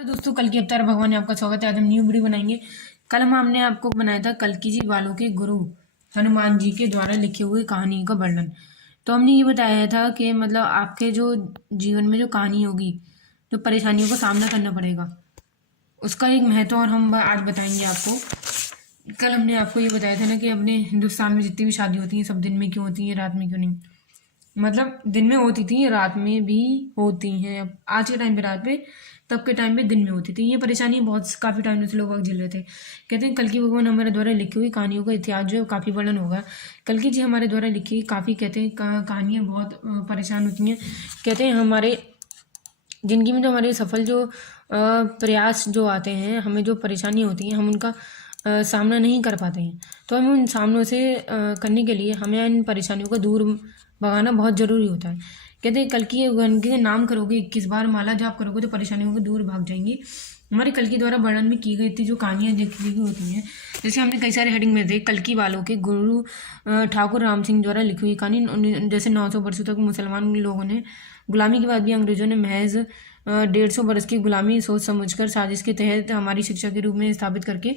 तो दोस्तों, कल की अवतार भगवान ने आपका स्वागत है। आज हम न्यू वीडियो बनाएंगे। कल हमने आपको बनाया था कल्कि जी वालों के गुरु हनुमान जी के द्वारा लिखे हुए कहानी का वर्णन। तो हमने ये बताया था कि मतलब आपके जो जीवन में जो कहानी होगी, जो परेशानियों का सामना करना पड़ेगा, उसका एक महत्व और हम आज बताएंगे आपको। कल हमने आपको ये बताया था ना कि अपने हिंदुस्तान में जितनी भी शादी होती हैं सब दिन में क्यों होती हैं, रात में क्यों नहीं। मतलब दिन में होती थी, रात में भी होती हैं। अब आज के टाइम पे रात में, तब के टाइम पे दिन में होती थी। ये परेशानी बहुत काफ़ी टाइम से लोग झेल रहे थे। कहते हैं कल्कि भगवान हमारे द्वारा लिखी हुई कहानियों का इतिहास जो है काफ़ी वर्णन होगा। कल्कि जी हमारे द्वारा लिखी काफ़ी, कहते हैं कहानियाँ बहुत परेशान होती हैं। कहते हैं हमारे ज़िंदगी में जो हमारे सफल जो प्रयास जो आते हैं, हमें जो परेशानी होती है, हम उनका सामना नहीं कर पाते हैं। तो हमें उन सामनों से करने के लिए हमें इन परेशानियों को दूर भगाना बहुत ज़रूरी होता है। कहते हैं कल्कि भगवान के नाम करोगे, 21 बार माला जाप करोगे तो परेशानियों को दूर भाग जाएंगी। हमारे कल्कि द्वारा वर्णन में की गई थी जो कहानियाँ लिखी गई होती हैं, जैसे हमने कई सारे हेडिंग में थे। कल्कि वालों के गुरु ठाकुर राम सिंह द्वारा लिखी हुई कहानी। जैसे 900 वर्षों तक मुसलमान लोगों ने गुलामी के बाद भी अंग्रेजों ने महज 150 वर्ष की गुलामी सोच समझकर साजिश के तहत हमारी शिक्षा के रूप में स्थापित करके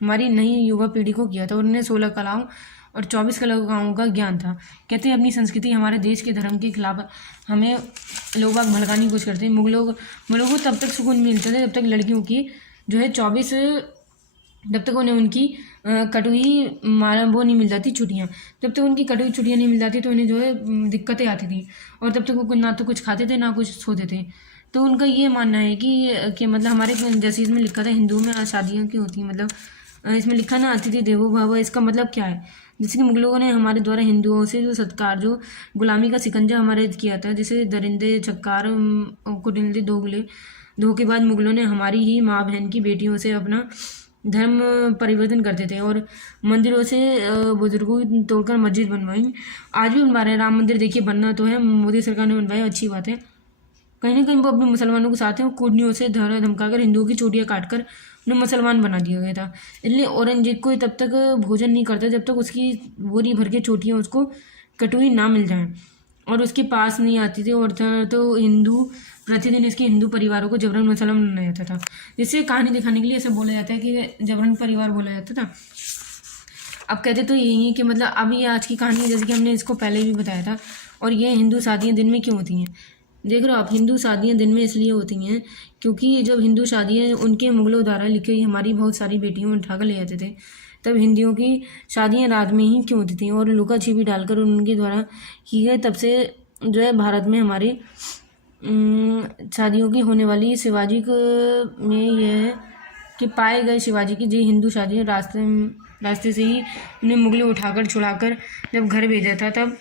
हमारी नई युवा पीढ़ी को किया था। और उन्हें 16 कलाओं और 24 कलाओं का ज्ञान था। कहते हैं अपनी संस्कृति हमारे देश के धर्म के खिलाफ हमें लोग बाग भड़काने की कोशिश करते हैं। मुगलों को तब तक सुकून मिलता था जब तक लड़कियों की जो है 24 जब तक उन्हें उनकी कटुई माला वो नहीं मिल जाती छुट्टियाँ। जब तक उनकी कटुई छुट्टियाँ नहीं मिल जाती तो उन्हें जो है दिक्कतें आती थी। और तब तक वो ना तो कुछ खाते थे ना कुछ सोते थे। तो उनका ये मानना है कि मतलब हमारे जैसे इसमें लिखा था हिंदुओं में शादियाँ क्यों होती हैं, मतलब इसमें लिखा ना अतिथि देवो भव। इसका मतलब क्या है? जैसे कि मुगलों ने हमारे द्वारा हिंदुओं से जो सत्कार, जो गुलामी का शिकंजा हमारे किया था, जैसे दरिंदे चक्कार कुटिंदे दोगले धोखेबाज मुगलों ने हमारी ही माँ बहन की बेटियों से अपना धर्म परिवर्तन करते थे और मंदिरों से बुजुर्गों की तोड़कर मस्जिद बनवाई। आज भी बनवा रहे हैं। राम मंदिर देखिए बनना तो है, मोदी सरकार ने बनवाया, अच्छी बात है। कहीं ना कहीं वो अपने मुसलमानों के साथ हैं। वो कूटनियों से धर धमकाकर हिंदुओं की चोटियाँ काटकर उन्हें मुसलमान बना दिया गया था। इसलिए औरंगजेब को तब तक भोजन नहीं करता जब तक उसकी बोरी भर के चोटियाँ उसको कटोरी ना मिल जाए और उसके पास नहीं आती थी। और तो हिंदू प्रतिदिन इसके हिंदू परिवारों को जबरन मुसलमान बनाया जाता था। जिससे कहानी दिखाने के लिए ऐसे बोला जाता है कि जबरन परिवार बोला जाता था। अब कहते तो यही है कि मतलब अभी आज की कहानी है, जैसे कि हमने इसको पहले भी बताया था। और ये हिंदू शादियाँ दिन में क्यों होती हैं? देख रहे हो आप, हिंदू शादियाँ दिन में इसलिए होती हैं क्योंकि जब हिंदू शादियाँ उनके मुगलों द्वारा लिखी हुई हमारी बहुत सारी बेटियों में उठाकर ले जाते थे, तब हिंदियों की शादियाँ रात में ही क्यों होती थी और लुका छिपी डालकर उनके द्वारा की गई। तब से जो है भारत में हमारी शादियों की होने वाली शिवाजी में यह है कि पाए गए शिवाजी की जी हिंदू शादी रास्ते से ही उन्हें मुगलों उठाकर छुड़ाकर जब घर भेजा था, तब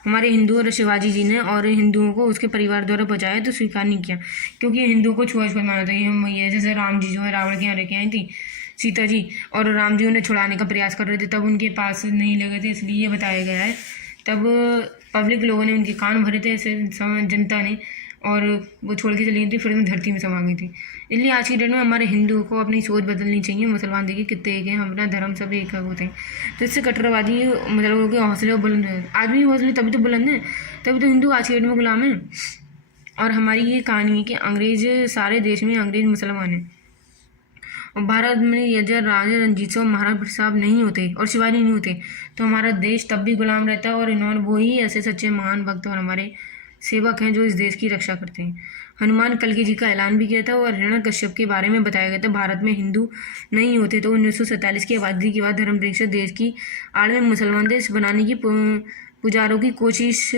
हमारे हिंदू और शिवाजी जी ने और हिंदुओं को उसके परिवार द्वारा बचाया तो स्वीकार नहीं किया क्योंकि हिंदुओं को छुआ-छूत माना था। ये जैसे राम जी जो है रावण के यहाँ रह के आई थी सीता जी, और राम जी उन्हें छुड़ाने का प्रयास कर रहे थे, तब उनके पास नहीं लगे थे, इसलिए ये बताया गया है। तब पब्लिक लोगों ने उनके कान भरे थे, ऐसे जनता ने, और वो छोड़ के चली गई थी, फिर में धरती में समा गई थी। इसलिए आज की डेट में हमारे हिंदुओं को अपनी सोच बदलनी चाहिए। मुसलमान देखिए कितने एक हैं, हम अपना धर्म सब एक होते हैं। तो इससे कट्टरवादी मतलब के हौसले बुलंद है। आज भी हौसले तभी तो बुलंद हैं, तभी तो हिंदू आज की डेट में गुलाम हैं। और हमारी ये कहानी है कि अंग्रेज सारे देश में अंग्रेज मुसलमान हैं। और भारत में यदि राजा रणजीत सिंह महाराज प्रताप नहीं होते और शिवाजी नहीं होते तो हमारा देश तब भी गुलाम रहता। और इन्होंने वही ऐसे सच्चे महान भक्त और हमारे सेवक हैं जो इस देश की रक्षा करते हैं। हनुमान कल्कि जी का ऐलान भी किया था और हिरण्यकश्यप के बारे में बताया गया था। भारत में हिंदू नहीं होते तो 1947 की आज़ादी के बाद धर्मनिरपेक्ष देश की आड़ में मुसलमान देश बनाने की पुजारों की कोशिश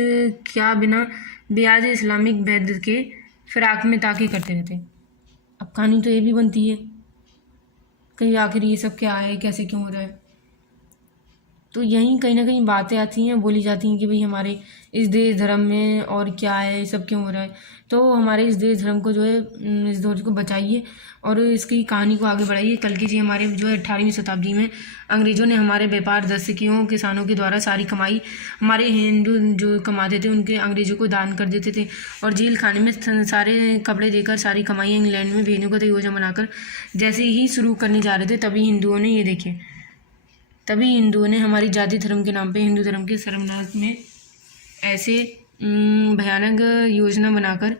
क्या बिना ब्याज इस्लामिक वैद्य के फिराक में ताकी करते रहते। अब कहानी तो ये भी बनती है कहीं आखिर ये सब क्या है, कैसे क्यों हो रहा है। तो यहीं कहीं ना कहीं बातें आती हैं, बोली जाती हैं कि भाई हमारे इस देश धर्म में और क्या है, ये सब क्यों हो रहा है। तो हमारे इस देश धर्म को जो है इस दौर को बचाइए और इसकी कहानी को आगे बढ़ाइए। कल्कि जी हमारे जो है 18वीं शताब्दी में अंग्रेज़ों ने हमारे व्यापार दस्तकियों किसानों के द्वारा सारी कमाई हमारे हिंदू जो कमाते थे उनके अंग्रेज़ों को दान कर देते थे और जेल खाने में सारे कपड़े देकर सारी कमाई इंग्लैंड में भेजने को तो योजना बनाकर जैसे ही शुरू करने जा रहे थे, तभी हिंदुओं ने ये देखे, तभी हिंदुओं ने हमारी जाति धर्म के नाम पे हिंदू धर्म के सर्वनाश में ऐसे भयानक योजना बनाकर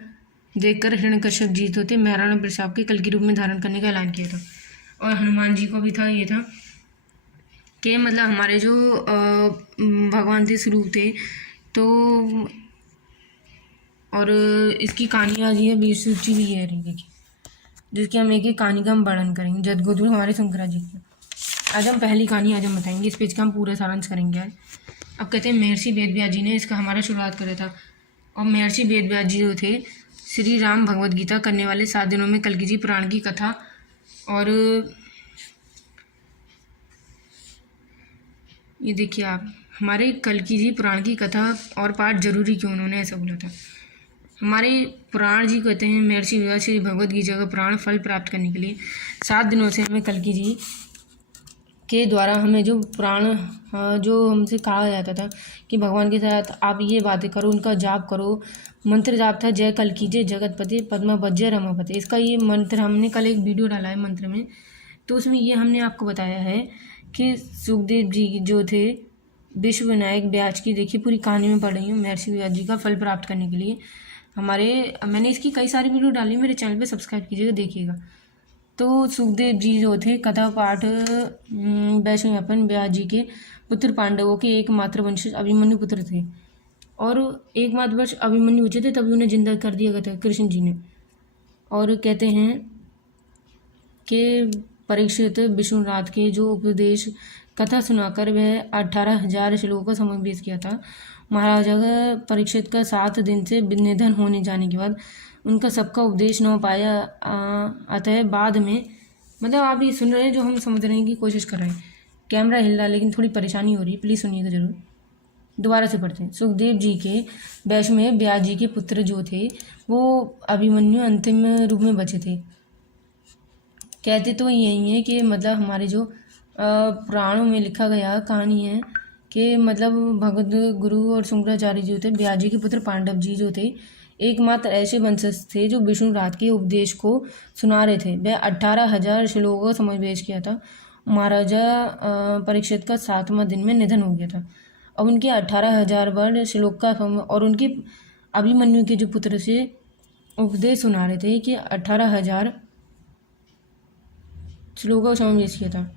देखकर हिरण्यकश्यप जीत होते महाराणा प्रताप के कल के रूप में धारण करने का ऐलान किया था। और हनुमान जी को भी था ये था कि मतलब हमारे जो भगवान थे स्वरूप थे तो। और इसकी कहानी आज है वीर सूची भी है देखिए, जिसकी हम एक एक कहानी का हम वर्णन करेंगे। जदगोदुर हमारे शंकराचार्य जी की आज हम पहली कहानी आज हम बताएंगे। इस पेज का हम पूरा सारांश करेंगे आज। अब कहते हैं महर्षि वेदव्यास जी ने इसका हमारा शुरुआत करा था। और महर्षि वेदव्यास जी जो थे श्री राम भगवद गीता करने वाले 7 दिनों में कल्कि जी पुराण की कथा और ये देखिए आप हमारे कल्कि जी पुराण की कथा और पाठ जरूरी क्यों उन्होंने ऐसा बोला था। हमारे पुराण जी कहते हैं महर्षि वेदव्यास श्री भगवद गीता का पुराण फल प्राप्त करने के लिए 7 दिनों से हमें कल्कि जी के द्वारा हमें जो पुराण जो हमसे कहा जाता था कि भगवान के साथ आप ये बातें करो, उनका जाप करो। मंत्र जाप था जय कल्कि जय जगतपति पद्मावत रमापति। इसका ये मंत्र हमने कल एक वीडियो डाला है मंत्र में, तो उसमें ये हमने आपको बताया है कि सुखदेव जी जो थे विश्व विनायक व्यास की देखिए पूरी कहानी में पढ़ रही हूँ महर्षि व्यास जी का फल प्राप्त करने के लिए मैंने इसकी कई सारी वीडियो डाली, मेरे चैनल पे सब्सक्राइब कीजिएगा देखिएगा। तो सुखदेव जी जो थे कथा पाठ वैष्णव्यापन व्यास जी के पुत्र पांडवों के एकमात्र वंशज अभिमन्यु पुत्र थे और एकमात्र वर्ष अभिमन्यु बचे थे तभी उन्हें जिंदा कर दिया गया था कृष्ण जी ने। और कहते हैं कि परीक्षित विष्णुनाथ के जो उपदेश कथा सुनाकर वह 18,000 श्लोकों का समावेश किया था। महाराजा परीक्षित का 7 दिन से निधन होने जाने के बाद उनका सबका उपदेश न हो पाया। अतः बाद में मतलब आप ये सुन रहे हैं जो हम समझ रहे हैं की कोशिश कर रहे हैं। कैमरा हिल रहा है लेकिन थोड़ी परेशानी हो रही है, प्लीज़ सुनिएगा जरूर। दोबारा से पढ़ते हैं। सुखदेव जी के वैष्णव व्यास जी के पुत्र जो थे वो अभिमन्यु अंतिम रूप में बचे थे। कहते तो यही है कि मतलब हमारे जो पुराणों में लिखा गया कहानी है कि मतलब भगवद गुरु और शंकराचार्य जी थे व्यास जी के पुत्र पांडव जी जो थे एकमात्र ऐसे वंशज थे जो विष्णुनाथ के उपदेश को सुना रहे थे। वह 18,000 श्लोकों का समावेश किया था। महाराजा परीक्षित का 7वां दिन में निधन हो गया था। अब उनके 18,000 वर्ड श्लोक का और उनके अभिमन्यु के जो पुत्र से उपदेश सुना रहे थे कि 18,000 श्लोकों का समावेश किया था।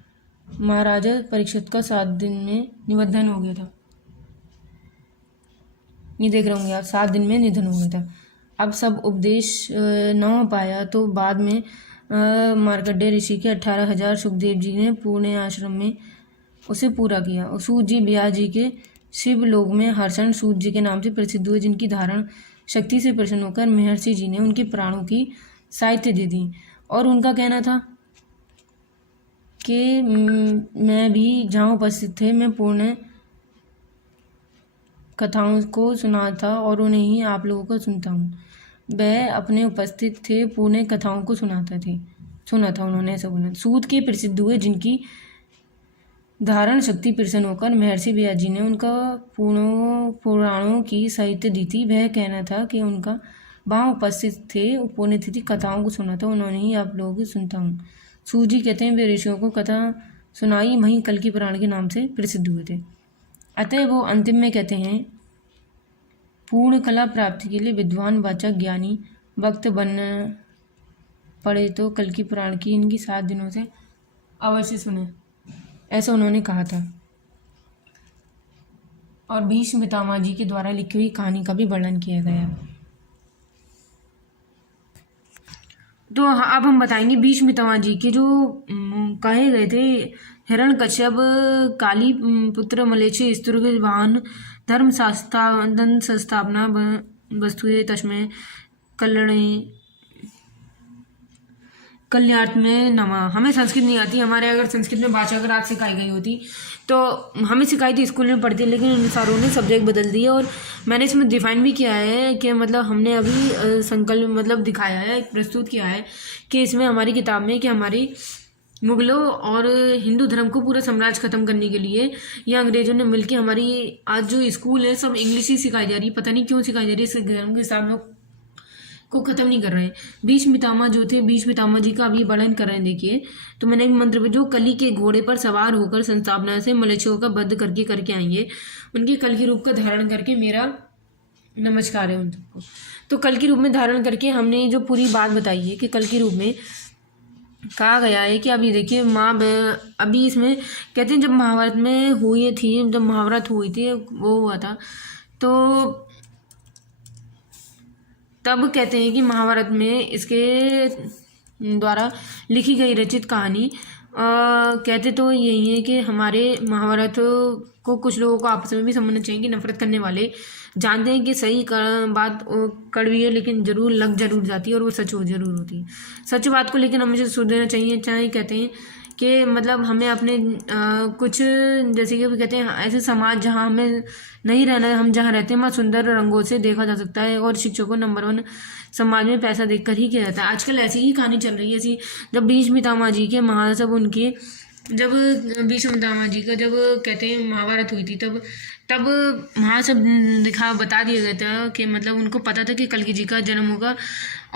महाराजा परीक्षित का 7 दिन में निधन हो गया था। ये देख रहे होंगे आप 7 दिन में निधन हो गया था। अब सब उपदेश न हो पाया तो बाद में मार्कंडेय ऋषि के 18,000 सुखदेव जी ने पुणे आश्रम में उसे पूरा किया। और सूत जी व्यास जी के शिव लोक में हर्षण सूत जी के नाम से प्रसिद्ध हुए, जिनकी धारण शक्ति से प्रसन्न होकर महर्षि जी ने उनके प्राणों की साहित्य दे दी। और उनका कहना था कि मैं भी जहाँ उपस्थित थे मैं पूर्ण कथाओं को सुना था और उन्हें ही आप लोगों को सुनता हूँ। वह अपने उपस्थित थे पूर्ण कथाओं को सुना था उन्होंने ऐसा बोला। सूत के प्रसिद्ध हुए, जिनकी धारण शक्ति प्रसन्न होकर महर्षि व्यास जी ने उनका पुराणों की साहित्य दी थी। वह कहना था कि उनका वहाँ उपस्थित थे पुण्य तिथि कथाओं को सुना था, उन्होंने ही आप लोगों को सुनता हूँ। सूत जी कहते हैं वे ऋषियों को कथा सुनाई वहीं कल्कि पुराण के नाम से प्रसिद्ध हुए थे। अतः वो अंतिम में कहते हैं पूर्ण कला प्राप्ति के लिए विद्वान वाचक ज्ञानी वक्त बनना पड़े तो कल्कि पुराण की इनकी 7 दिनों से अवश्य सुने, ऐसा उन्होंने कहा था। और भीष्म पितामह जी के द्वारा लिखी हुई कहानी का भी वर्णन किया गया। तो अब हम बताएंगे भीष्म पितामह जी के जो कहे गए थे हिरण्यकश्यप काली पुत्र मलेच्छ स्त्रुवान धर्म संस्थापना वस्तुए तस्मै कल्याण में नमा। हमें संस्कृत नहीं आती, हमारे अगर संस्कृत में भाषा अगर आज सिखाई गई होती तो हमें सिखाई थी, स्कूल में पढ़ती, लेकिन इन सारों ने सब्जेक्ट बदल दिया। और मैंने इसमें डिफाइन भी किया है कि मतलब हमने अभी संकल्प मतलब दिखाया है, प्रस्तुत किया है कि इसमें हमारी किताब में कि हमारी मुगलों और हिंदू धर्म को पूरा साम्राज्य खत्म करने के लिए या अंग्रेजों ने मिलकर हमारी आज जो स्कूल है सब इंग्लिश ही सिखाई जा रही है। पता नहीं क्यों सिखाई जा रही है, इस धर्म के साथ को खत्म नहीं कर रहे हैं। भीष्म पितामह जो थे भीष्म पितामह जी का अभी वर्णन कर रहे हैं। देखिए तो मैंने एक मंत्र पे जो कली के घोड़े पर सवार होकर संस्थापना से मलेच्छों का वध करके आएंगे, उनके कल के रूप का धारण करके मेरा नमस्कार है उन सबको। तो कल के रूप में धारण करके हमने जो पूरी बात बताई है कि कल के रूप में कहा गया है कि अभी देखिए अभी इसमें कहते हैं जब महाभारत में हुई थी, जब महाभारत हुई थी वो हुआ था, तो तब कहते हैं कि महाभारत में इसके द्वारा लिखी गई रचित कहानी कहते तो यही है कि हमारे महाभारत को कुछ लोगों को आपस में भी समझना चाहिए कि नफरत करने वाले जानते हैं कि सही बात कड़वी है लेकिन जरूर लग जरूर जाती है और वो सच हो जरूर होती है। सच बात को लेकिन हमेशा सोच देना चाहिए। चाहे कहते हैं कि मतलब हमें अपने कुछ जैसे कि कहते हैं ऐसे समाज जहाँ हमें नहीं रहना है, हम जहाँ रहते हैं वहाँ सुंदर रंगों से देखा जा सकता है और शिक्षकों को नंबर 1 समाज में पैसा देखकर ही किया जाता है। आजकल ऐसी ही कहानी चल रही है। ऐसी जब भीष्म पितामह जी के महासब उनके जब भीष्म पितामह जी का जब कहते हैं महाभारत हुई थी तब वहाँ सब बता दिया गया था कि मतलब उनको पता था कि कल्कि जी का जन्म होगा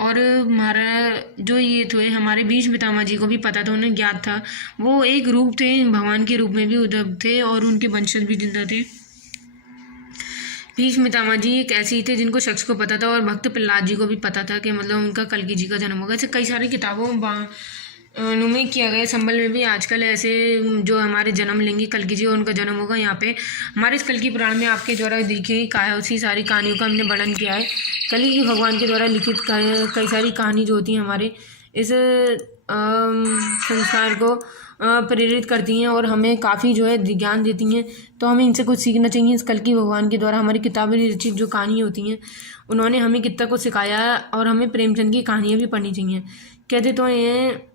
और हमारा जो ये थे हमारे भीष्म पितामह जी को भी पता था, उन्हें ज्ञात था। वो एक रूप थे, भगवान के रूप में भी उद्धव थे और उनके वंशज भी जिंदा थे। भीष्म पितामह जी एक ऐसे ही थे जिनको शख्स को पता था और भक्त प्रहलाद जी को भी पता था कि मतलब उनका कल्कि जी का जन्म होगा। ऐसे कई सारी किताबों में किया गया। संबल में भी आजकल ऐसे जो हमारे जन्म लेंगे कल्कि जी और उनका जन्म होगा। यहाँ पे हमारे इस कल्कि पुराण में आपके द्वारा लिखी गई उसी सारी कहानियों का हमने वर्णन किया है। कल्कि भगवान के द्वारा लिखित कई सारी कहानी जो होती हैं हमारे इस संसार को प्रेरित करती हैं और हमें काफ़ी जो है ज्ञान देती हैं। तो हमें इनसे कुछ सीखना चाहिए। इस कल्कि भगवान के द्वारा हमारी किताबें रचित जो कहानी होती हैं उन्होंने हमें कितना कुछ सिखाया और हमें प्रेमचंद की कहानियाँ भी पढ़नी चाहिए। कहते तो ये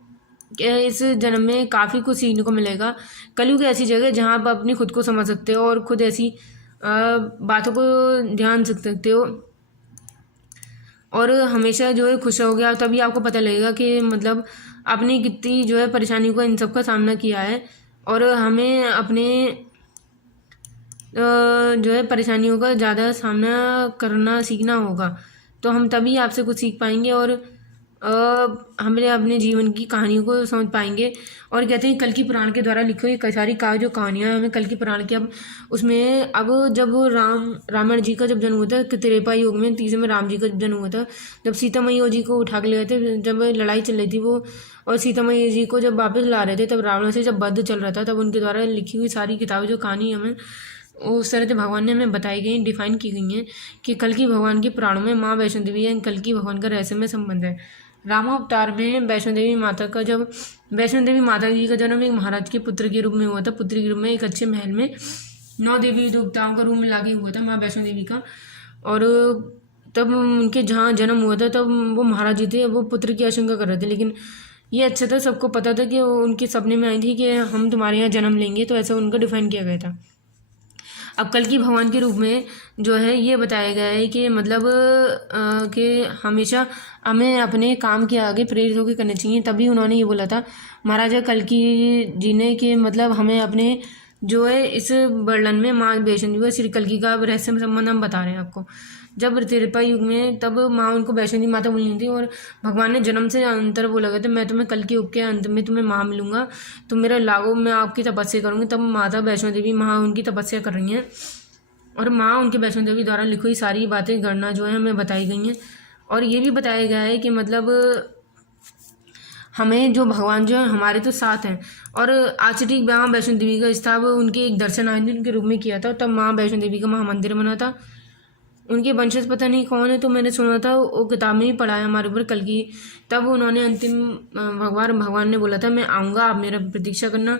इस जन्म में काफ़ी कुछ सीखने को मिलेगा। कलयुग ऐसी जगह जहाँ आप अपनी खुद को समझ सकते हो और खुद ऐसी बातों को ध्यान सकते हो और हमेशा जो है खुश रहोगे आप। तभी आपको पता लगेगा कि मतलब आपने कितनी जो है परेशानियों का इन सब का सामना किया है और हमें अपने जो है परेशानियों का ज़्यादा सामना करना सीखना होगा। तो हम तभी आपसे कुछ सीख पाएंगे और हमें अपने जीवन की कहानियों को समझ पाएंगे। और कहते हैं कल्कि पुराण के द्वारा लिखी हुई कई सारी जो कहानियाँ हमें कल्कि पुराण की अब उसमें अब जब रावण जी का जब जन्म हुआ था त्रेपा युग में, तीसरे में राम जी का जन्म हुआ था, जब सीता मैया जी को उठा के ले गए थे, जब लड़ाई चल रही थी वो और सीता मैया जी को जब वापस ला रहे थे तब रावण से जब वध चल रहा था तब उनके द्वारा लिखी हुई सारी किताबें जो कहानी हमें उस तरह से भगवान ने हमें बताई गई, डिफाइन की गई हैं कि कल्कि भगवान के पुराणों में माँ वैष्णो देवी है, कल्कि भगवान का रहस्यमय संबंध है। रामावतार में वैष्णो देवी माता का जब वैष्णो देवी माता जी का जन्म एक महाराज के पुत्र के रूप में हुआ था। पुत्री के रूप में एक अच्छे महल में 9 देवी देवताओं का रूप में लाके हुआ था माँ वैष्णो देवी का। और तब उनके जहाँ जन्म हुआ था तब वो महाराज जी थे, वो पुत्र की आशंका कर रहे थे। लेकिन ये अच्छा था, सबको पता था कि उनके सपने में आई थी कि हम तुम्हारे यहाँ जन्म लेंगे, तो ऐसा उनका डिफाइन किया गया था। अब कल्कि भगवान के रूप में जो है ये बताया गया है कि मतलब कि हमेशा हमें अपने काम के आगे प्रेरित होकर करना चाहिए। तभी उन्होंने ये बोला था महाराजा कल्कि जी ने कि मतलब हमें अपने जो है इस वर्णन में माँ वैष्णो देवी श्री कल्कि का रहस्य संबंध हम बता रहे हैं आपको। जब त्रेपा युग में तब माँ उनको वैष्णो देवी माता बोली थी और भगवान ने जन्म से अंतर बोला गया था मैं तुम्हें कल्कि युग के अंत में तुम्हें माँ मिलूंगा, तुम मेरा लागो, मैं आपकी तपस्या करूँगी। तब माता वैष्णो देवी माँ उनकी तपस्या कर रही हैं और माँ उनकी वैष्णो देवी द्वारा लिखी हुई सारी बातें गणना जो है हमें बताई गई हैं। और ये भी बताया गया है कि मतलब हमें जो भगवान जो है हमारे तो साथ हैं। और आचटी माँ वैष्णो देवी का स्थाप उनके एक दर्शन आयोजन के रूप में किया था। तब माँ वैष्णो देवी का महामंदिर बना था। उनके वंशज पता नहीं कौन है, तो मैंने सुना था वो किताब में ही पढ़ा है हमारे ऊपर कल्कि। तब उन्होंने अंतिम भगवान ने बोला था मैं आऊँगा, आप मेरा प्रतीक्षा करना।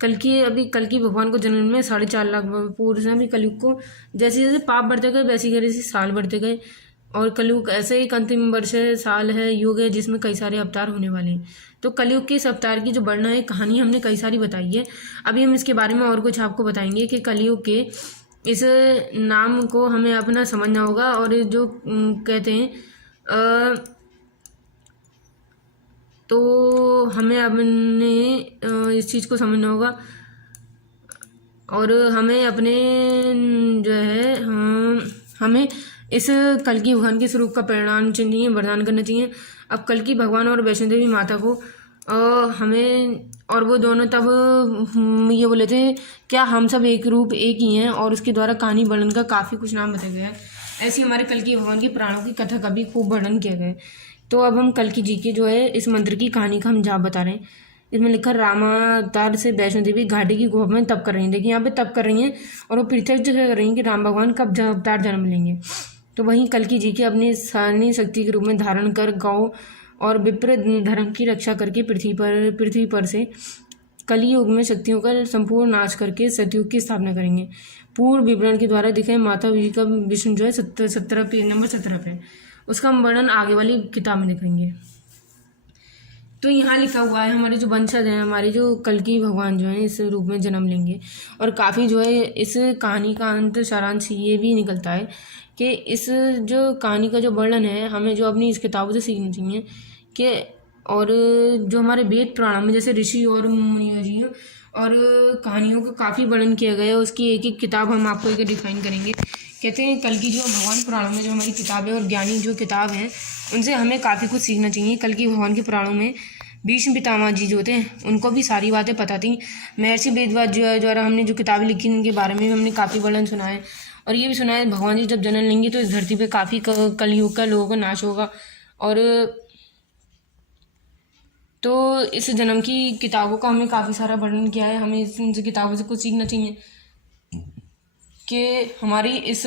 कल्कि भगवान को जन्म में 4.5 लाख पूर्व से अभी कलयुग को जैसे जैसे पाप बढ़ते गए वैसे जैसे साल बढ़ते गए और कलयुग ऐसे एक अंतिम वर्ष है, साल है, युग है जिसमें कई सारे अवतार होने वाले हैं। तो कलयुग के इस अवतार की जो वर्णन है कहानी हमने कई सारी बताई है। अभी हम इसके बारे में और कुछ आपको बताएंगे कि कलयुग के इस नाम को हमें अपना समझना होगा। और जो कहते हैं तो हमें अपने इस चीज़ को समझना होगा और हमें अपने जो है हमें इस कल्कि भगवान के स्वरूप का परिणाम चाहिए, वरदान करना चाहिए। अब कल्कि भगवान और वैष्णो देवी माता को हमें और वो दोनों तब ये बोले थे क्या हम सब एक रूप एक ही हैं, और उसके द्वारा कहानी वर्णन का काफ़ी कुछ नाम बताया गया है। ऐसे हमारे कल्कि भगवान के प्राणों की कथा का भी खूब वर्णन किया गया है। तो अब हम कल्कि जी की जो है इस मंत्र की कहानी का हम जाप बता रहे हैं। इसमें लिखा रामावतार से वैष्णो देवी घाटी की गुफा में तप कर रही हैं। देखिए यहाँ पे तप कर रही हैं और वो पृथक कर रही हैं कि राम भगवान कब अवतार जन्म लेंगे। तो वहीं कल्कि जी के अपनी सानी शक्ति के रूप में धारण कर गौ और विप्र धर्म की रक्षा करके पृथ्वी पर से कलियुग में शक्तियों का संपूर्ण नाश करके सतयुग की स्थापना करेंगे। पूर्व विवरण के द्वारा दिखे माता जी का विष्णु जो है 17 नंबर 17 पे, उसका हम वर्णन आगे वाली किताब में देखेंगे। तो यहाँ लिखा हुआ है हमारे जो वंशज हैं, हमारे जो कल्कि भगवान जो हैं इस रूप में जन्म लेंगे। और काफ़ी जो है इस कहानी का अंत सारांश ये भी निकलता है कि इस जो कहानी का जो वर्णन है हमें जो अपनी इस किताबों से सीखना चाहिए कि, और जो हमारे वेद पुराण में जैसे ऋषि और मुनियों जी और कहानियों का काफ़ी वर्णन किया गया है, उसकी एक एक किताब हम आपको एक डिफाइन करेंगे। कहते हैं कल्कि जो भगवान पुराणों में जो हमारी किताब है और ज्ञानी जो किताब हैं उनसे हमें काफ़ी कुछ सीखना चाहिए। कल्कि भगवान के पुराणों में भीष्म पितामह जी जो थे उनको भी सारी बातें पता थी। महर्षि वेदव्यास द्वारा हमने जो किताबें लिखी उनके बारे में भी हमने काफ़ी वर्णन सुना है। और ये भी सुना है भगवान जी जब जन्म लेंगे तो इस धरती पे काफ़ी कलयुग का लोगों का नाश होगा। और तो इस जन्म की किताबों का हमें काफ़ी सारा वर्णन किया है। हमें उनसे किताबों से कुछ सीखना चाहिए कि हमारी इस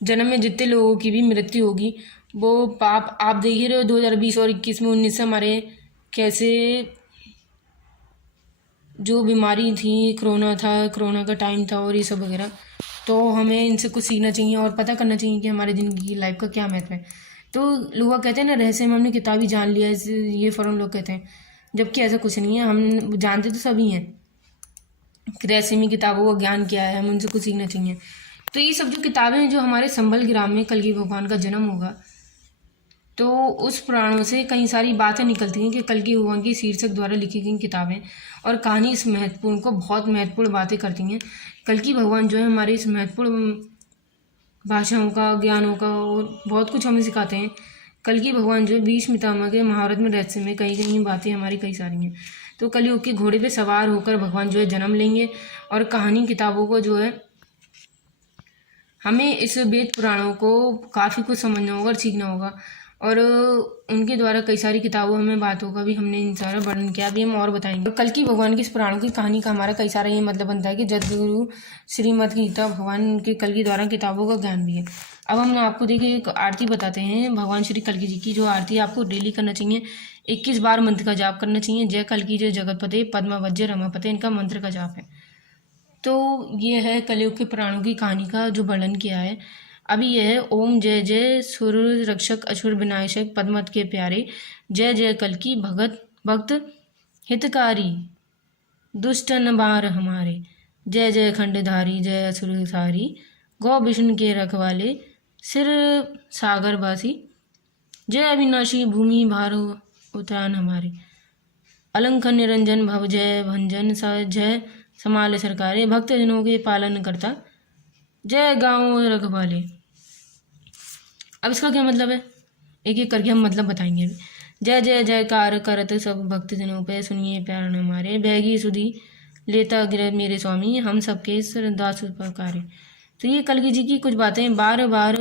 जन्म में जितने लोगों की भी मृत्यु होगी वो पाप, आप देख ही रहे हो 2020 और 21 में 19 से हमारे कैसे जो बीमारी थी, कोरोना था, कोरोना का टाइम था और ये सब वगैरह। तो हमें इनसे कुछ सीखना चाहिए और पता करना चाहिए कि हमारी ज़िंदगी की लाइफ का क्या महत्व है। तो लोग कहते हैं ना रहस्य में हमने किताब ही जान लिया, ये फॉरन लोग कहते हैं, जबकि ऐसा कुछ नहीं है। हम जानते तो सभी हैं रहस्य में किताबों का ज्ञान क्या है, हमें उनसे कुछ सीखना चाहिए। तो ये सब जो किताबें हैं जो हमारे संबल ग्राम में कल्कि भगवान का जन्म होगा तो उस पुराणों से कई सारी बातें निकलती हैं कि कल्कि भगवान की शीर्षक द्वारा लिखी गई किताबें और कहानी इस महत्वपूर्ण को बहुत महत्वपूर्ण बातें करती हैं। कल्कि भगवान जो है हमारे इस महत्वपूर्ण भाषाओं का, ज्ञानों का और बहुत कुछ हमें सिखाते हैं। कल्कि भगवान जो है भीष्म पितामह के महाभारत में रहस्य में कई कई बातें हमारी कई सारी हैं। तो कलयुग के घोड़े पे सवार होकर भगवान जो है जन्म लेंगे और कहानी किताबों को जो है हमें इस वेद पुराणों को काफ़ी कुछ समझना होगा और सीखना होगा। और उनके द्वारा कई सारी किताबों में बातों का भी हमने इन सारा वर्णन किया, अभी हम और बताएंगे। कल्कि भगवान की इस पुराणों की कहानी का हमारा कई सारा ये मतलब बनता है कि जगद्गुरु श्रीमद् गीता भगवान के कल्कि द्वारा किताबों का ज्ञान भी है। अब हम आपको देखिए एक आरती बताते हैं भगवान श्री कल्कि जी की। जो आरती आपको डेली करना चाहिए, 21 बार मंत्र का जाप करना चाहिए। जय कल्कि जय जगतपते पद्मावज्य रमापते, इनका मंत्र का जाप है। तो ये है कलयुग के पुराणों की कहानी का जो वर्णन किया है। अभी यह है ओम जय जय सुर रक्षक असुर विनाशक पद्मत के प्यारे, जय जय कल्कि भगत भक्त हितकारी दुष्ट नबार हमारे, जय जय खंडधारी जय असुरधारी गौ विष्णु के रखवाले सिर सागर वासी, जय अविनाशी भूमि भार उतान हमारे, अलंक निरंजन भव जय भंजन जय समाल सरकारे, भक्त जनों के पालन करता जय गाँव रखवाले। अब इसका क्या मतलब है, एक एक करके हम मतलब बताएंगे। जय जय जयकार करत सब भक्त जनों पे, सुनिए प्यार न मारे, बैगी सुधी लेता गिर मेरे स्वामी, हम सबके श्रद्धा सुपकारे। तो ये कल्कि जी की कुछ बातें। बार बार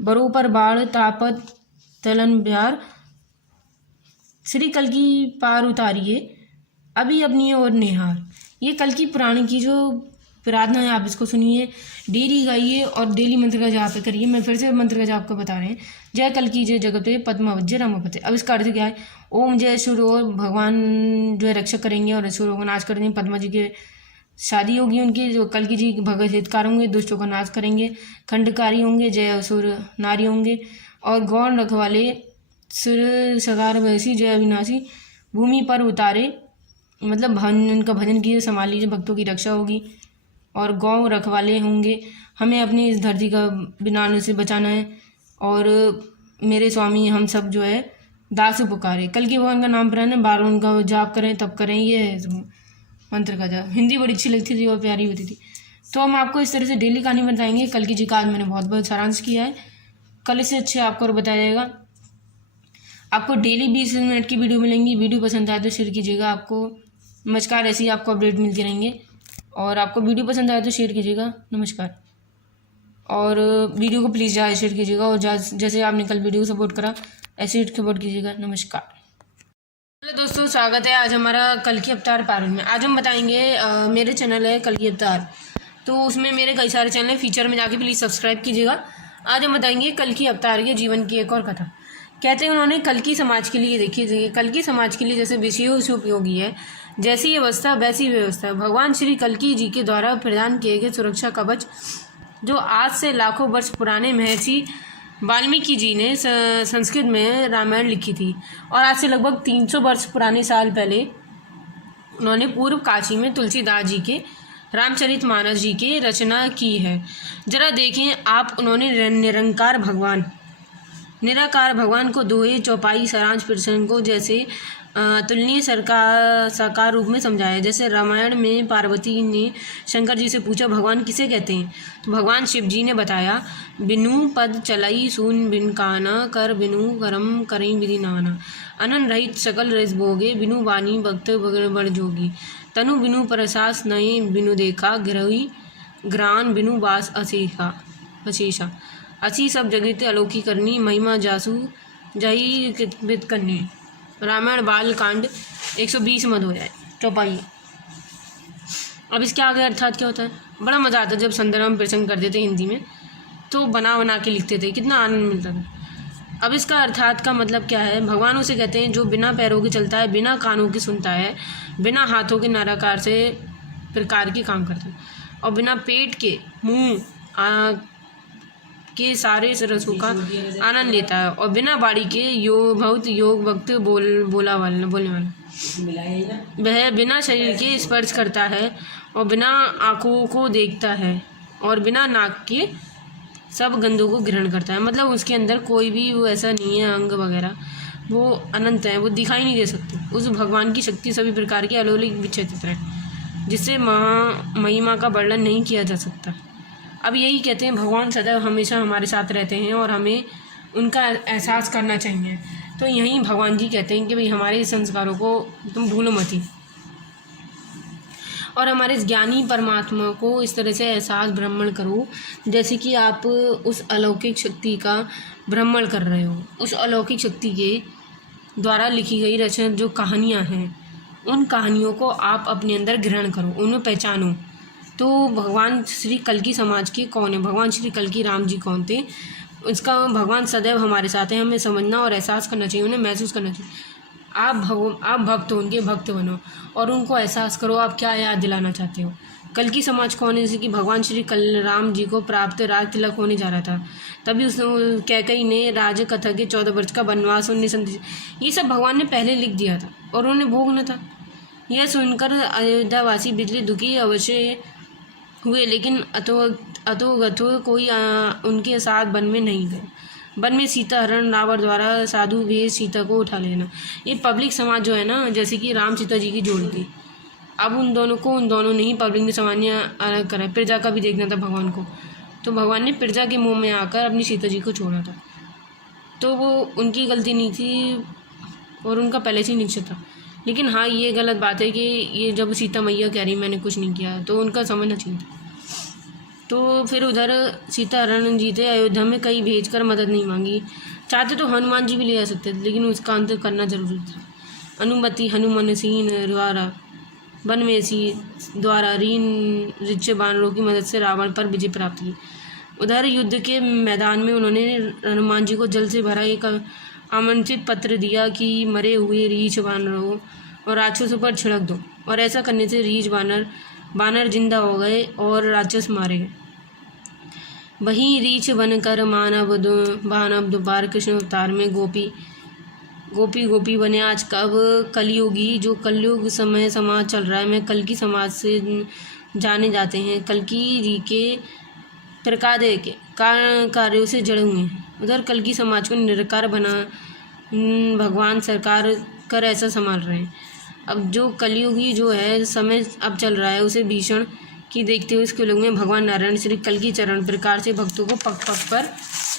बरो पर बाढ़ तापत तलन ब्यार, श्री कल्कि पार उतारिए अभी अपनी और निहार। ये कल्कि पुराण की जो प्रार्थना है आप इसको सुनिए, डेली गाइए और डेली मंत्र का जाप करिए। मैं फिर से मंत्र का जाप का बता रहे हैं, जय कल्कि जय जगते पद्मावज्य रमापते। अब इसका अर्थ क्या है, ओम जय असुर और भगवान जो है रक्षक करेंगे और असुरों का नाश कर देंगे। पद्मा जी के शादी होगी उनकी, जो कल्कि जी भगत हितकार होंगे, दुष्टों का नाश करेंगे, खंडकारी होंगे, जय असुर नारी होंगे, और गौर रखवाले सुर सगार वैसी जय अविनाशी भूमि पर उतारे, मतलब उनका भजन कीजिए, संभाल लीजिए, भक्तों की रक्षा होगी, और गौ रखवाले होंगे, हमें अपनी इस धरती का बिनाने से बचाना है, और मेरे स्वामी हम सब जो है दास पुकारे। कल्कि भगवान का नाम पर बार उनका जाप करें तब करें, ये मंत्र का जाप। हिंदी बड़ी अच्छी लगती थी और प्यारी होती थी। तो हम आपको इस तरह से डेली कहानी बताएंगे। कल्कि जी का आज मैंने बहुत बहुत सारांश किया है, कल इससे अच्छे आपको और बताया जाएगा। आपको डेली 20 मिनट की वीडियो मिलेंगी। वीडियो पसंद आए तो शेयर कीजिएगा। आपको नमस्कार, ऐसे ही आपको अपडेट मिलते रहेंगे, और आपको वीडियो पसंद आए तो शेयर कीजिएगा। नमस्कार। और वीडियो को प्लीज़ ज़्यादा शेयर कीजिएगा और जैसे आपने कल वीडियो को सपोर्ट करा ऐसे ही सपोर्ट कीजिएगा। नमस्कार। हेलो दोस्तों, स्वागत है आज हमारा कल की अवतार पारण में। आज हम बताएंगे मेरे चैनल है कल की अवतार, तो उसमें मेरे कई सारे चैनल है, फीचर में जाके प्लीज़ सब्सक्राइब कीजिएगा। आज हम बताएंगे कल की अवतार के जीवन की एक और कथा। कहते हैं उन्होंने कल की समाज के लिए, देखिए कल की समाज के लिए जैसे विषयों से उपयोगी है, जैसी अवस्था वैसी व्यवस्था। भगवान श्री कल्की जी के द्वारा प्रदान किए गए सुरक्षा कवच जो आज से लाखों वर्ष पुराने महर्षि वाल्मीकि जी ने संस्कृत में रामायण लिखी थी, और आज से लगभग 300 वर्ष पुराने साल पहले उन्होंने पूर्व काशी में तुलसीदास जी के रामचरितमानस जी की रचना की है। जरा देखें आप, उन्होंने निराकार भगवान को दोहे, चौपाई, सारांश, प्रसंग को जैसे तुलनीय साकार रूप में समझाया। जैसे रामायण में पार्वती ने शंकर जी से पूछा भगवान किसे कहते हैं, तो भगवान शिव जी ने बताया बिनु पद चलाई सून बिन काना कर बिनु करम करी विधि नाना अनन रहित सकल रस भोगे बिनु वाणी भक्त बड़ जोगी तनु बिनु प्रसास नये बिनु देखा गिरही ग्रान बिनु बास अशेषा असी सब जगत अलौकी करनी महिमा जासु जही कृत करनी। रामायण बाल कांड 120 मद हो जाए चौपाई। अब इसके आगे अर्थात क्या होता है, बड़ा मज़ा आता है जब संदर्भ प्रसंग करते थे हिंदी में, तो बना बना के लिखते थे, कितना आनंद मिलता था। अब इसका अर्थात का मतलब क्या है, भगवान उसे कहते हैं जो बिना पैरों के चलता है, बिना कानों के सुनता है, बिना हाथों के नाराकार से प्रकार के काम करता है, और बिना पेट के मुँह के सारे रसों का आनंद लेता है, और बिना बाड़ी के बहुत योग वक्त बोलने वाला वह बिना शरीर के स्पर्श करता है, और बिना आँखों को देखता है, और बिना नाक के सब गंधों को ग्रहण करता है। मतलब उसके अंदर कोई भी वो ऐसा नहीं है अंग वगैरह, वो अनंत है, वो दिखाई नहीं दे सकते। उस भगवान की शक्ति सभी प्रकार के अलौकिक विचित्र है, जिससे महिमा का वर्णन नहीं किया जा सकता। अब यही कहते हैं भगवान सदैव हमेशा हमारे साथ रहते हैं और हमें उनका एहसास करना चाहिए। तो यहीं भगवान जी कहते हैं कि भाई हमारे संस्कारों को तुम भूलो मत ही, और हमारे ज्ञानी परमात्मा को इस तरह से एहसास भ्रमण करो जैसे कि आप उस अलौकिक शक्ति का भ्रमण कर रहे हो। उस अलौकिक शक्ति के द्वारा लिखी गई रचना जो कहानियाँ हैं, उन कहानियों को आप अपने अंदर ग्रहण करो, उन्हें पहचानो। तो भगवान श्री कल्की समाज के कौन है, भगवान श्री कल्की राम जी कौन थे, उसका भगवान सदैव हमारे साथ हैं, हमें समझना और एहसास करना चाहिए, उन्हें महसूस करना चाहिए। आप भक्त हो, उनके भक्त बनो और उनको एहसास करो आप क्या याद दिलाना चाहते हो। कल्की समाज कौन है, जैसे कि भगवान श्री राम जी को प्राप्त राज तिलक होने जा रहा था, तभी उस कैकई ने राज कथा के 14 वर्ष का वनवास 19 ये सब भगवान ने पहले लिख दिया था और उन्हें भोगना था। यह सुनकर अयोध्यावासी बिजली दुखी अवश्य हुए, लेकिन अथो कोई उनके साथ वन में नहीं गए। वन में सीता हरण रावण द्वारा साधु भेज सीता को उठा लेना, ये पब्लिक समाज जो है ना, जैसे कि राम सीता जी की जोड़ी थी। अब उन दोनों ने ही पब्लिक ने समाज ने अलग करा। प्रजा का भी देखना था भगवान को, तो भगवान ने प्रजा के मुंह में आकर अपनी सीता जी को छोड़ा था। तो वो उनकी गलती नहीं थी और उनका पहले से ही निश्चित था। लेकिन हाँ, ये गलत बात है कि ये जब सीता मैया कह रही मैंने कुछ नहीं किया, तो उनका समझना चाहिए था। तो फिर उधर सीता हरण जी थे, अयोध्या में कई भेजकर मदद नहीं मांगी। चाहते तो हनुमान जी भी ले आ सकते थे, लेकिन उसका अंत करना जरूरी था। अनुमति हनुमान सीन द्वारा वनवेसी द्वारा रीन रिच्चे बानरों की मदद से रावण पर विजय प्राप्त की। उधर युद्ध के मैदान में उन्होंने हनुमान जी को जल से भरा एक आमंत्रित पत्र दिया कि मरे हुए रीछ बानरों और राक्षसों पर छिड़क दो, और ऐसा करने से रीछ बानर जिंदा हो गए और राक्षस मारे गए। वहीं रीछ बनकर मानव दोबार कृष्ण अवतार में गोपी बने। आज कब कलयुगी, जो कलयुग समाज चल रहा है, मैं कल्की समाज से जाने जाते हैं, कल्की जी के प्रकार के कार्यों से जड़े हुए हैं। उधर कल्की समाज को निराकार बना भगवान सरकार कर ऐसा संभाल रहे हैं। अब जो कलयुगी जो है समय अब चल रहा है, उसे भीषण की देखते हुए इसके लोग में भगवान नारायण श्री कल्की चरण प्रकार से भक्तों को पग पग पर,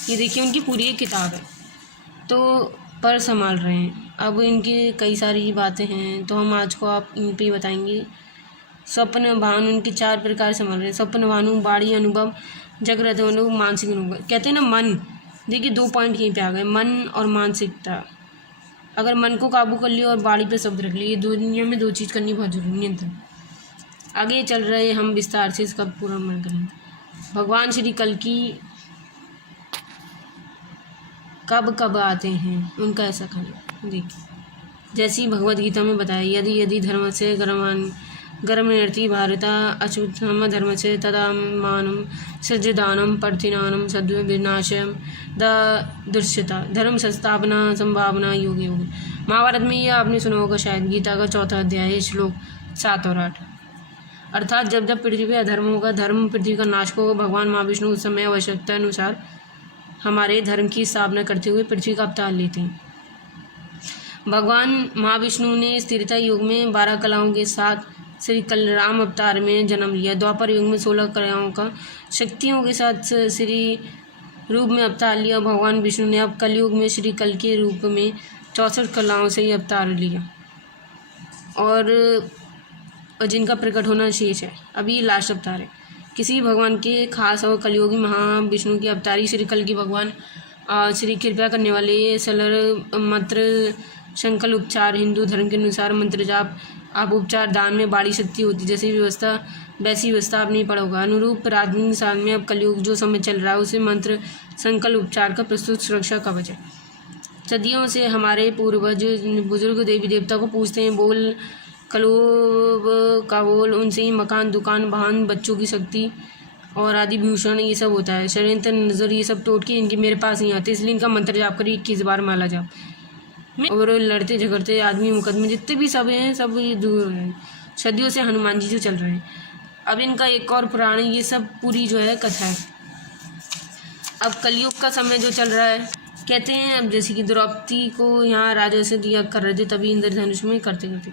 ये देखिए उनकी पूरी एक किताब है, तो पर संभाल रहे हैं। अब इनकी कई सारी बातें हैं, तो हम आज को आप इन पर बताएंगे। स्वप्न भानु उनके 4 प्रकार संभाल रहे हैं। स्वप्न भानु, बाड़ी, अनुभव, जागृत होने को मानसिक रोग कहते हैं ना। मन, देखिए 2 पॉइंट यहीं पे आ गए, मन और मानसिकता। अगर मन को काबू कर लिया और बाड़ी पे शब्द रख लिए, ये दुनिया में 2 चीज़ करनी बहुत जरूरी है। नियंत्रण। आगे चल रहे हम विस्तार से इसका पूरा वर्णन करेंगे। भगवान श्री कल्कि कब कब आते हैं, उनका ऐसा कहना देखिए। जैसे ही भगवद गीता में बताया, यदि यदि धर्म से गर्मनिर्ति भारता अच्युतम धर्म से तदा मानम सज्जदानम प्रतिनानम सद्व विनाशम द दृश्यता धर्म संस्थापना संभावना योग योग। महाभारत में यह आपने सुना होगा शायद, गीता का 4वां अध्याय श्लोक 7 और 8। अर्थात जब जब पृथ्वी पर अधर्म होगा, धर्म पृथ्वी का नाश होगा, भगवान महाविष्णु उस समय आवश्यकता अनुसार हमारे धर्म की स्थापना करते हुए पृथ्वी का अवतार लेते हैं। भगवान महाविष्णु ने स्थिरता युग में 12 कलाओं के साथ श्री कलराम अवतार में जन्म लिया। द्वापर युग में 16 कलाओं का शक्तियों के साथ श्री रूप में अवतार लिया। भगवान विष्णु ने अब कलयुग में श्री कल के रूप में 64 कलाओं से ही अवतार लिया और जिनका प्रकट होना शेष है। अभी लास्ट अवतार है किसी भगवान के खास और कलयुगी महाविष्णु की अवतारी श्री कल की भगवान श्री कृपया करने वाले सरल मंत्र संकल्प उपचार हिंदू धर्म के अनुसार मंत्र जाप आप उपचार दान में बड़ी शक्ति होती, जैसी व्यवस्था वैसी व्यवस्था आपने पढ़ा होगा। अनुरूप राजनीतिक साल में अब कलयुग जो समय चल रहा है उसे मंत्र संकल्प उपचार का प्रस्तुत सुरक्षा कवच है। सदियों से हमारे पूर्वज बुजुर्ग देवी देवता को पूजते हैं। बोल कलोब का बोल, उनसे ही मकान दुकान वाहन बच्चों की शक्ति और आदि भूषण ये सब होता है। षड्यंत्र नजर ये सब टोट के इनके मेरे पास नहीं आते, इसलिए इनका मंत्र जाप करिए 21 बार माला जाप में। और लड़ते झगड़ते आदमी मुकदमे जितने भी सब हैं सब ये दूर हो रहे। सदियों से हनुमान जी जो चल रहे हैं। अब इनका एक और पुराण, ये सब पूरी जो है कथा है। अब कलयुग का समय जो चल रहा है, कहते हैं अब जैसे कि द्रौपदी को यहाँ राजा से दिया कर रहे थे, तभी इंद्रधनुष में करते करते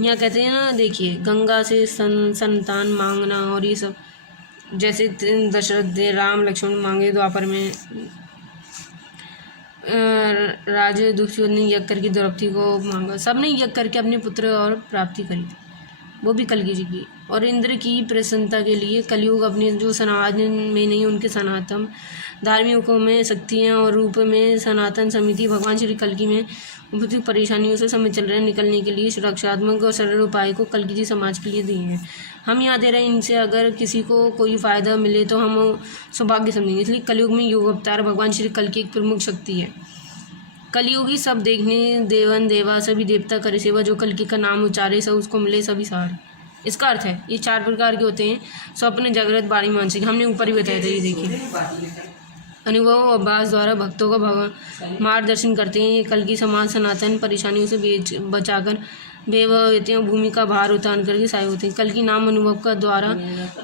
यहाँ कहते हैं ना, देखिए गंगा से संतान मांगना और ये सब, जैसे दशरथ ने राम लक्ष्मण मांगे द्वापर में, राजा दुष्योधन ने यज्ञ करके द्रौपदी को मांगा, सबने यज्ञ करके अपने पुत्र और प्राप्ति करी थी, वो भी कलगी जी की। और इंद्र की प्रसन्नता के लिए कलयुग अपने जो सनातन में नहीं उनके सनातन धार्मिकों में शक्तियाँ और रूप में सनातन समिति भगवान श्री कल्कि में उपस्थित परेशानियों से समय चल रहे निकलने के लिए सुरक्षात्मक और सरल उपाय को कल्कि जी समाज के लिए दिए हैं। हम यहाँ दे रहे हैं, इनसे अगर किसी को कोई फ़ायदा मिले तो हम सौभाग्य समझेंगे। इसलिए कलयुग में योग अवतार भगवान श्री कल्कि एक प्रमुख शक्ति है। कलयुगी सब देखने देवन देवा सभी देवता करे सेवा, जो कल्कि का नाम उच्चारे सब उसको मिले सभी सार। इसका अर्थ है ये 4 प्रकार के होते हैं, स्वप्न जागृत बाणी मानसिक, हमने ऊपर ही बताया था। ये देखिए अनुभव और अभ्यास द्वारा भक्तों का भगवान मार्गदर्शन करते हैं। ये कल्कि समाज सनातन परेशानियों से बचाकर बेवतियों भूमि का भार उतार करके सहाय होते हैं। कल्कि नाम अनुभव का द्वारा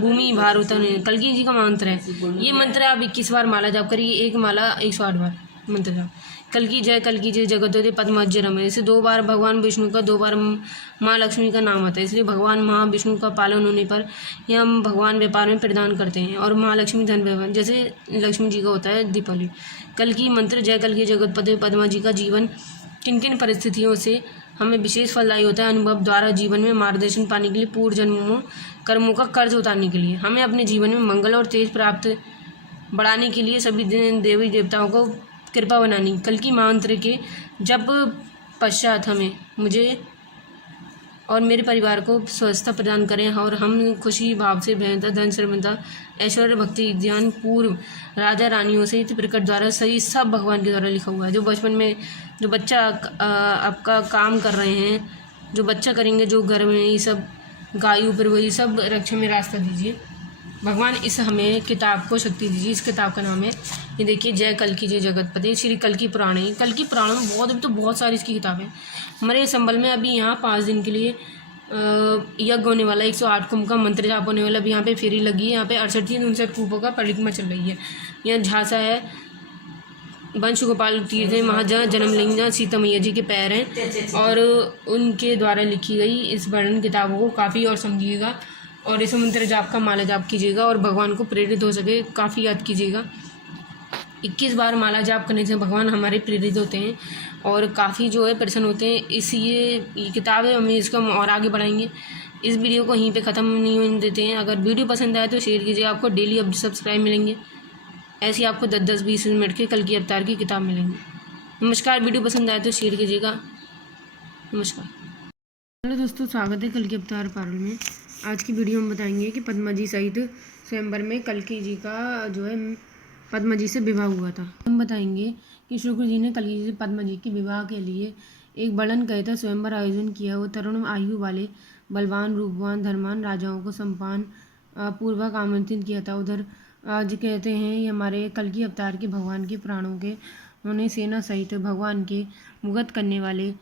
भूमि भार उतारने, कल्कि जी का मंत्र है। ये मंत्र आप 21 बार माला जाप करिए, एक माला 108 बार मंत्र जाप। कल्कि जय जगत पद्मज रमे, इसे 2 बार भगवान विष्णु का 2 बार माँ लक्ष्मी का नाम आता है, इसलिए भगवान महाविष्णु का पालन होने पर यह हम भगवान व्यापार में प्रदान करते हैं। और महालक्ष्मी धन व्यवहार, जैसे लक्ष्मी जी का होता है दीपावली। कल्कि मंत्र जय कल्कि जगतपति पद्मा जी का जीवन किन किन परिस्थितियों से हमें विशेष फलदायी होता है, अनुभव द्वारा जीवन में मार्गदर्शन पाने के लिए, पूर्व जन्मों कर्मों का कर्ज उतारने के लिए, हमें अपने जीवन में मंगल और तेज प्राप्त बढ़ाने के लिए सभी देवी देवताओं को कृपा बनानी। कल्कि मंत्र के जब पश्चात हमें मुझे और मेरे परिवार को स्वस्थता प्रदान करें और हम खुशी भाव से बेहतर धन श्रीमंता ऐश्वर्य भक्ति ध्यान पूर्व राजा रानियों से प्रकट द्वारा सही सब भगवान के द्वारा लिखा हुआ है। जो बचपन में जो बच्चा आपका काम कर रहे हैं, जो बच्चा करेंगे, जो घर में ये सब गायु पर वही सब रक्षा में रास्ता दीजिए भगवान। इस हमें किताब को शक्ति दीजिए। इस किताब का नाम है, ये देखिए, जय कल्कि जय जगतपति श्री कल्कि पुराण है। कल्कि पुराण में बहुत सारी इसकी किताबें। हमारे संबल में अभी यहाँ 5 दिन के लिए यज्ञ होने वाला, 108 कुंभ का मंत्र जाप होने वाला। अभी यहाँ पे फेरी लगी है, यहाँ पे 68 कूपों का परिक्रमा चल रही है। यहाँ झांसा है, वंश गोपाल तीर्थ है, वहाँ जहाँ जन्म लिंग सीता मैया जी के पैर हैं और उनके द्वारा लिखी गई इस वर्णन किताबों को काफ़ी और समझिएगा और इस मंत्र जाप का माला जाप कीजिएगा और भगवान को प्रेरित हो सके काफ़ी याद कीजिएगा। 21 बार माला जाप करने से भगवान हमारे प्रेरित होते हैं और काफ़ी जो है प्रसन्न होते हैं। इस ये किताब है, हम इसको और आगे बढ़ाएंगे। इस वीडियो को यहीं पे ख़त्म नहीं होने देते हैं। अगर वीडियो पसंद आए तो शेयर कीजिए, आपको डेली अपडेट सब्सक्राइब मिलेंगे। ऐसे ही आपको 10-10 20 मिनट के कल की अवतार की किताब मिलेंगी। नमस्कार, वीडियो पसंद आए तो शेयर कीजिएगा। नमस्कार। हेलो दोस्तों, स्वागत है कल की अवतार पारुल में। आज की वीडियो में बताएंगे कि पद्मा जी सहित स्वयंवर में कल्की जी का जो है पद्मा जी से विवाह हुआ था। हम बताएंगे कि शुक्र जी ने कल्की जी से पद्मा जी के विवाह के लिए एक वर्णन कहता स्वयंवर आयोजन किया। वो तरुण आयु वाले बलवान रूपवान धर्मान राजाओं को सम्मान पूर्वक आमंत्रित किया था। उधर आज कहते हैं ये हमारे कल्की अवतार के भगवान के प्राणों के उन्हें सेना सहित भगवान के मुक्त करने वाले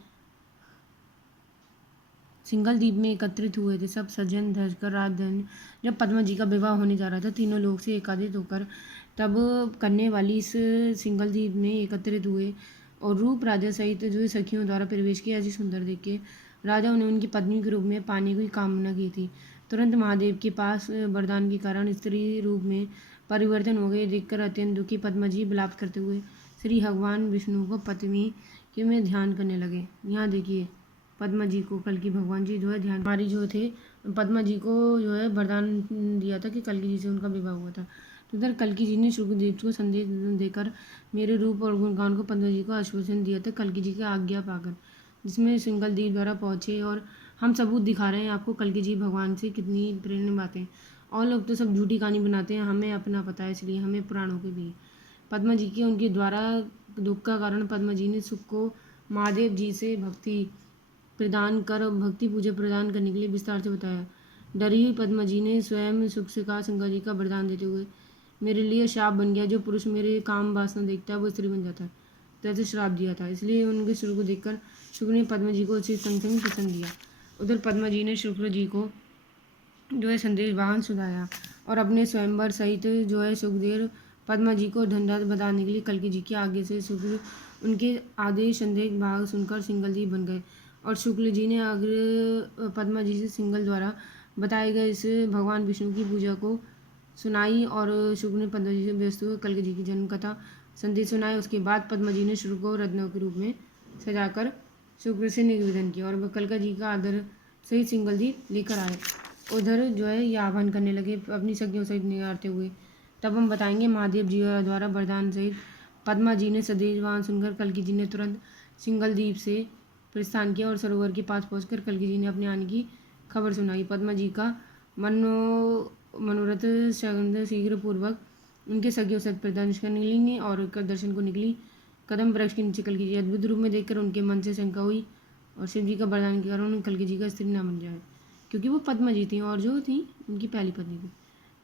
सिंगल द्वीप में एकत्रित हुए थे। सब सज्जन धजकर रात दिन जब पद्मा जी का विवाह होने जा रहा था, तीनों लोग से एकत्रित होकर तब करने वाली इस सिंगल द्वीप में एकत्रित हुए और रूप राजा सहित जो सखियों द्वारा प्रवेश किया। ऐसी सुंदर देख के राजा ने उनकी पत्नी के रूप में पाने की कामना की थी। तुरंत महादेव के पास वरदान के कारण स्त्री रूप में परिवर्तन हो गए। देखकर अत्यंत दुखी पद्मा जी विलाप करते हुए श्री भगवान विष्णु को पत्नी के में ध्यान करने लगे। यहाँ देखिए पद्मा जी को कल की भगवान जी जो है ध्यान हमारी जो थे पद्मा जी को जो है वरदान दिया था कि कल्की जी से उनका विवाह हुआ था। तो उधर कल्की जी ने शुक्रदेव को संदेश देकर मेरे रूप और गुणगान को पद्मा जी को आश्वासन दिया था कल्की जी की आज्ञा पाकर, जिसमें सिंगल देव द्वारा पहुँचे। और हम सबूत दिखा रहे हैं आपको कल्की जी भगवान से कितनी प्रेरणा बातें। और लोग तो सब झूठी कहानी बनाते हैं, हमें अपना पता है, इसलिए हमें पुराणों के भी। पद्मा जी के उनके द्वारा दुख का कारण पद्मा जी ने सुख को महादेव जी से भक्ति प्रदान कर भक्ति पूजा प्रदान करने के लिए विस्तार से बताया। डरी हुई पद्मा जी ने स्वयं सुख से कहा शंकर जी का वरदान देते हुए मेरे लिए शाप बन गया। जो पुरुष मेरे काम वासना देखता है वो स्त्री बन जाता है, तैसे श्राप दिया था। इसलिए उनके शुरू को देखकर शुक्र ने पद्मा जी को उचित संग पसंद दिया। उधर पद्मा जी ने शुक्र जी को जो है संदेश वाहन सुनाया और अपने स्वयंवर सहित जो है सुखदेव पद्मा जी को धनराज बताने के लिए कल्की जी की आगे से शुक्र उनके आदेश संदेश भाग सुनकर सिंगल बन गए। और शुक्ल जी ने अग्र पद्मा जी से सिंगल द्वारा बताए गए इस भगवान विष्णु की पूजा को सुनाई और शुक्ल ने पद्मा जी से व्यस्त हुए कल्की जी की जन्म कथा संदेश सुनाए। उसके बाद पद्मा जी ने शुक्र को रत्नों के रूप में सजाकर शुक्र से निवेदन किया और वह कल्का जी का आदर सहित सिंगल जी लेकर आए। उधर जो है ये आह्वान करने लगे अपनी सखियों सहित निगारते हुए। तब हम बताएंगे महादेव जी द्वारा वरदान सहित पद्मा जी ने संदेश वाहन सुनकर कल्की जी ने तुरंत सिंगल द्वीप से प्रस्थान किया और सरोवर के पास पहुंचकर कल्की जी ने अपने आने की खबर सुनाई। पद्मा जी का मनोरथ शीघ्र पूर्वक उनके सखियों से प्रदर्शन निकली और दर्शन को निकली। कदम वृक्ष के नीचे कल्की जी अद्भुत रूप में देखकर उनके मन से शंका हुई और शिव जी का वरदान के कारण कल्की जी का स्त्री ना बन जाए, क्योंकि वो पद्मा जी थी और जो थी उनकी पहली पत्नी थी।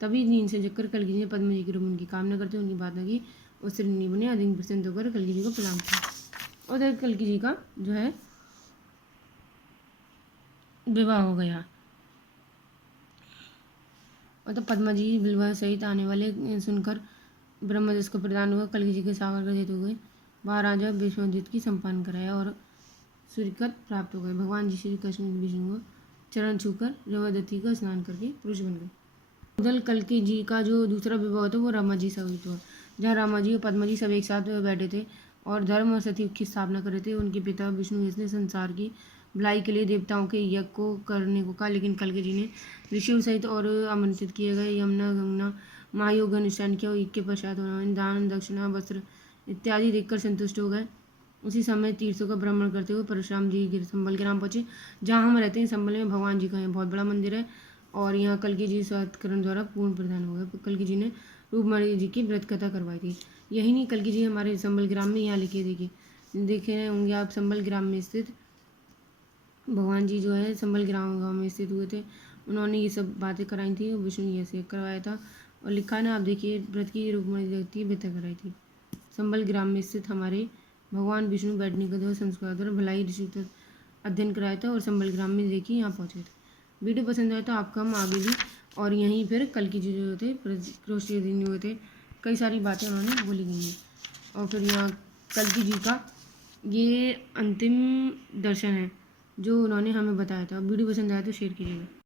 तभी नींद से जगकर कल्की जी ने पद्मा जी के रूप उनकी कामना करते उनकी बात लगी और स्त्री नहीं बने। अधिक प्रसन्न होकर कल्की जी को प्रणाम किया। उधर कल्की जी का जो है विवाह हो गया और तो पद्मा जी विवाह सहित आने वाले सुनकर ब्रह्मदेश को प्रदान हुआ। कल्की जी के सागर कर देते हुए महाराजा विश्वजित की संपन्न कराया और सूर्यकत प्राप्त हो गए। भगवान जी श्री कृष्ण विष्णु को चरण छूकर रवादत्ती का स्नान करके पुरुष बन गए। उधर कल्की जी का जो दूसरा विवाह था वो रामा जी सहित हुआ, जहाँ रामा जी और पद्मा जी सब एक साथ बैठे थे और धर्म और सतयुग की स्थापना कर रहे थे। उनके पिता विष्णु इसने संसार की भलाई के लिए देवताओं के यज्ञ को करने को कहा, लेकिन कल्की जी ने ऋषियों सहित और आमंत्रित किए गए यमुना गंगा महायोग अनुष्ठान किया। यज्ञ के पश्चात उन्होंने दान दक्षिणा वस्त्र इत्यादि देखकर संतुष्ट हो गए। उसी समय तीर्थों का भ्रमण करते हुए परशुराम जी संबल ग्राम पहुंचे, जहाँ हम रहते हैं। संबल में भगवान जी का यहाँ बहुत बड़ा मंदिर है और यहाँ कल्की जी सत्कर्म द्वारा पूर्ण प्रदान हो गया। कल्की जी ने रूपमणि जी की व्रत कथा करवाई थी। यही नहीं, कल्की जी हमारे संबल ग्राम में यहाँ लिखे देखे होंगे आप, संबल ग्राम में स्थित भगवान जी जो है संबल ग्राम गाँव में स्थित हुए थे। उन्होंने ये सब बातें कराई थी, विष्णु ये से करवाया था और लिखा है ना, आप देखिए व्रत की रूपमणि की व्रत कराई थी। संबल ग्राम में स्थित हमारे भगवान विष्णु बैठने का जो संस्कार द्वारा भलाई ऋषि अध्ययन कराया था और संबल ग्राम में देखिए यहाँ पहुँचे थे। वीडियो पसंद आया तो आपका हम आगे भी और यहीं फिर कल्की जी जो थे क्रोष्टीय दिन हुए थे, कई सारी बातें उन्होंने बोली गई हैं। और फिर यहाँ कल्की जी का ये अंतिम दर्शन है जो उन्होंने हमें बताया था। वीडियो पसंद आया तो शेयर कीजिएगा।